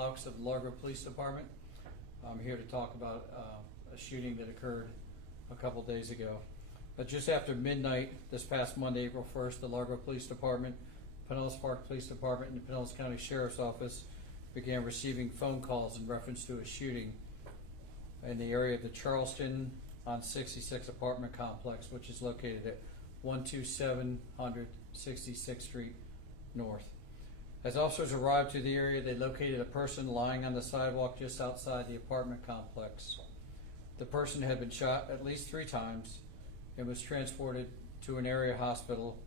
Laux of the Largo Police Department. I'm here to talk about a shooting that occurred a couple days ago. But just after midnight this past Monday, April 1st, the Largo Police Department, Pinellas Park Police Department, and the Pinellas County Sheriff's Office began receiving phone calls in reference to a shooting in the area of the Charleston on 66 apartment complex, which is located at 12700 66th Street North. As officers arrived to the area, they located a person lying on the sidewalk just outside the apartment complex. The person had been shot at least 3 times and was transported to an area hospital.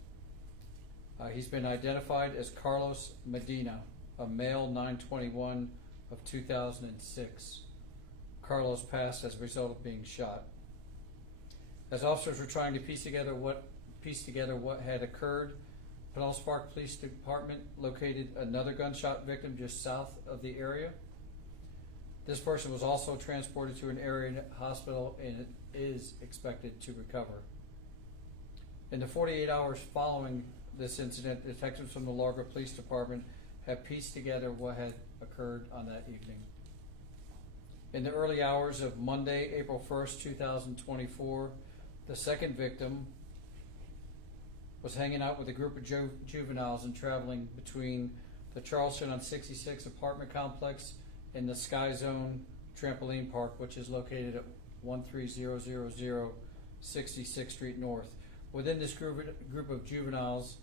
He's been identified as Carlos Medina, a male, 9/21 of 2006. Carlos passed as a result of being shot. As officers were trying to piece together what had occurred, Pinellas Park Police Department located another gunshot victim just south of the area. This person was also transported to an area hospital and is expected to recover. In the 48 hours following this incident, detectives from the Largo Police Department have pieced together what had occurred on that evening. In the early hours of Monday, April 1st, 2024, the second victim was hanging out with a group of juveniles and traveling between the Charleston on 66 apartment complex and the Sky Zone trampoline park, which is located at 13000 66th Street North. Within this group of juveniles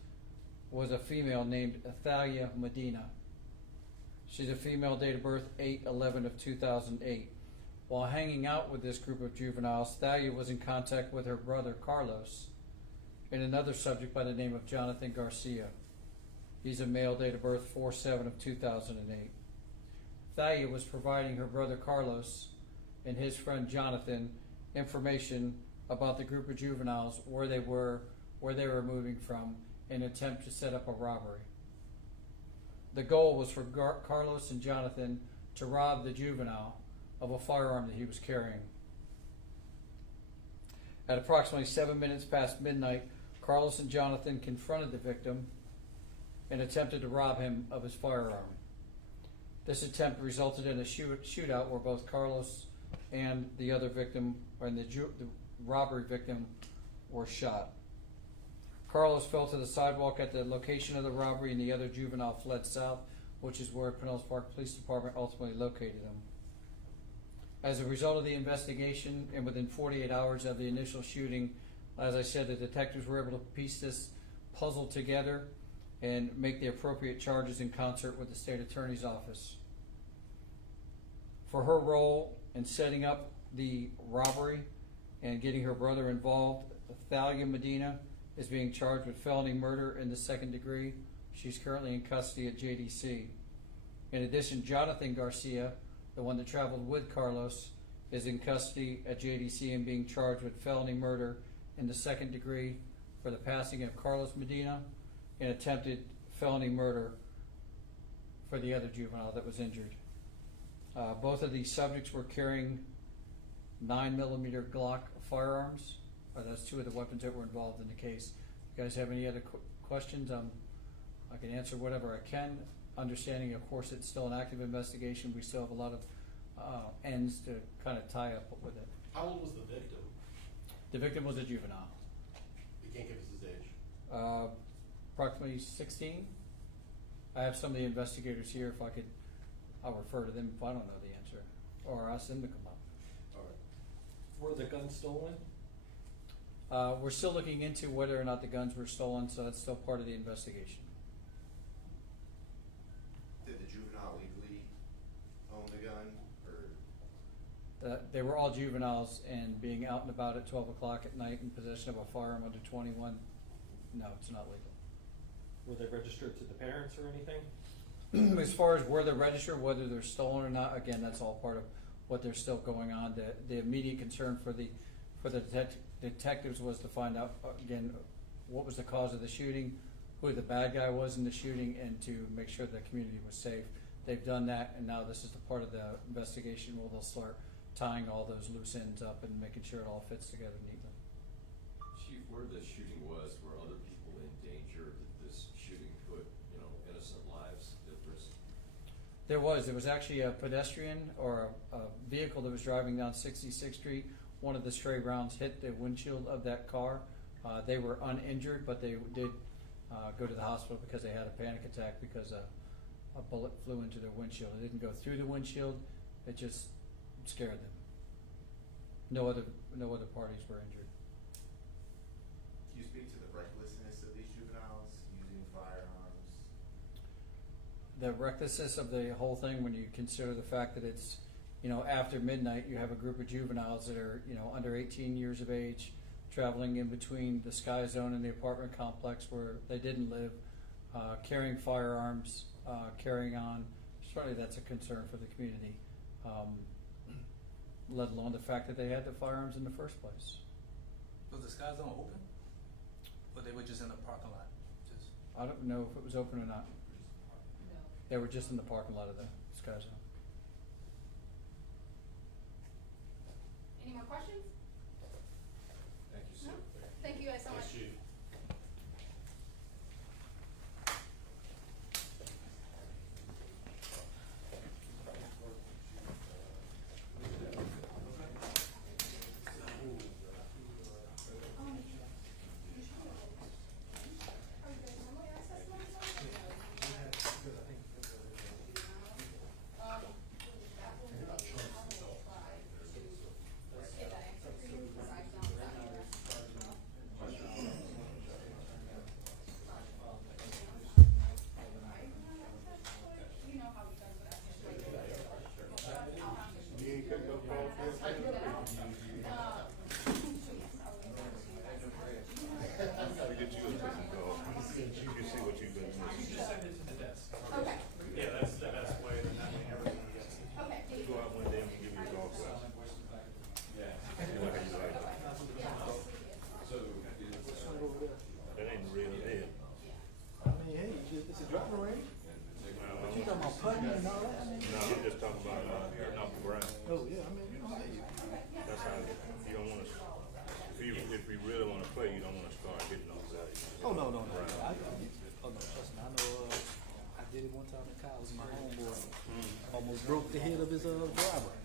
was a female named Thalia Medina. She's a female, date of birth 8/11 of 2008. While hanging out with this group of juveniles, Thalia was in contact with her brother Carlos and another subject by the name of Jonathan Garcia. He's a male, date of birth 4/7 of 2008. Thalia was providing her brother Carlos and his friend Jonathan information about the group of juveniles, where they were moving from, in an attempt to set up a robbery. The goal was for Carlos and Jonathan to rob the juvenile of a firearm that he was carrying. At approximately 7 minutes past midnight, Carlos and Jonathan confronted the victim and attempted to rob him of his firearm. This attempt resulted in a shootout where both Carlos and the other victim, and the robbery victim, were shot. Carlos fell to the sidewalk at the location of the robbery, and the other juvenile fled south, which is where Pinellas Park Police Department ultimately located him. As a result of the investigation, and within 48 hours of the initial shooting, as I said, the detectives were able to piece this puzzle together and make the appropriate charges in concert with the state attorney's office. For her role in setting up the robbery and getting her brother involved, Thalia Medina is being charged with felony murder in the 2nd degree. She's currently in custody at JDC. In addition, Jonathan Garcia, the one that traveled with Carlos, is in custody at JDC and being charged with felony murder in the 2nd degree for the passing of Carlos Medina and attempted felony murder for the other juvenile that was injured. Both of these subjects were carrying 9mm Glock firearms. That's 2 of the weapons that were involved in the case. If you guys have any other questions, I can answer whatever I can. Understanding, of course, it's still an active investigation. We still have a lot of ends to kind of tie up with it. How old was the victim? The victim was a juvenile. You can't give us his age. Approximately 16. I have some of the investigators here. If I could, I'll refer to them if I don't know the answer, or ask them to come up. All right. Were the guns stolen? We're still looking into whether or not the guns were stolen, so that's still part of the investigation. Did the juvenile legally own the gun, or? They were all juveniles, and being out and about at 12 o'clock at night in possession of a firearm under 21, no, it's not legal. Were they registered to the parents or anything? As far as where they're registered, whether they're stolen or not, again, that's all part of what they're still going on. The immediate concern for the detectives was to find out, again, what was the cause of the shooting, who the bad guy was in the shooting, and to make sure the community was safe. They've done that, and now this is the part of the investigation where they'll start tying all those loose ends up and making sure it all fits together neatly. Chief, where the shooting was, were other people in danger? Did this shooting put, innocent lives at risk? There was actually a pedestrian or a vehicle that was driving down 66th Street. One of the stray rounds hit the windshield of that car. They were uninjured, but they did go to the hospital because they had a panic attack because a bullet flew into their windshield. It didn't go through the windshield, it just scared them. No other parties were injured. Can you speak to the recklessness of these juveniles using firearms? The recklessness of the whole thing, when you consider the fact that it's, after midnight, you have a group of juveniles that are, under 18 years of age, traveling in between the Sky Zone and the apartment complex where they didn't live, carrying firearms, carrying on. Certainly that's a concern for the community, let alone the fact that they had the firearms in the first place. Was the Sky Zone open? Or they were just in the parking lot? Just I don't know if it was open or not. No. They were just in the parking lot of the Sky Zone. Any more questions? Thank you, No? sir. Thank you guys so much. Thanks, Chief. Okay. Yeah, that's the best way, then that way everyone gets it. Okay. Go out one day and give you a golf class. That ain't the real deal. I mean, hey, it's a driving range. But you talking about putting and all that? I mean, No, I'm just talking about getting off the ground. oh, yeah, I mean, That's how you don't want to. If you really want to play, you don't want to start hitting off that. oh, no. Oh, no, trust me, I know, I did it one time in college, my homeboy almost broke the head of his driver.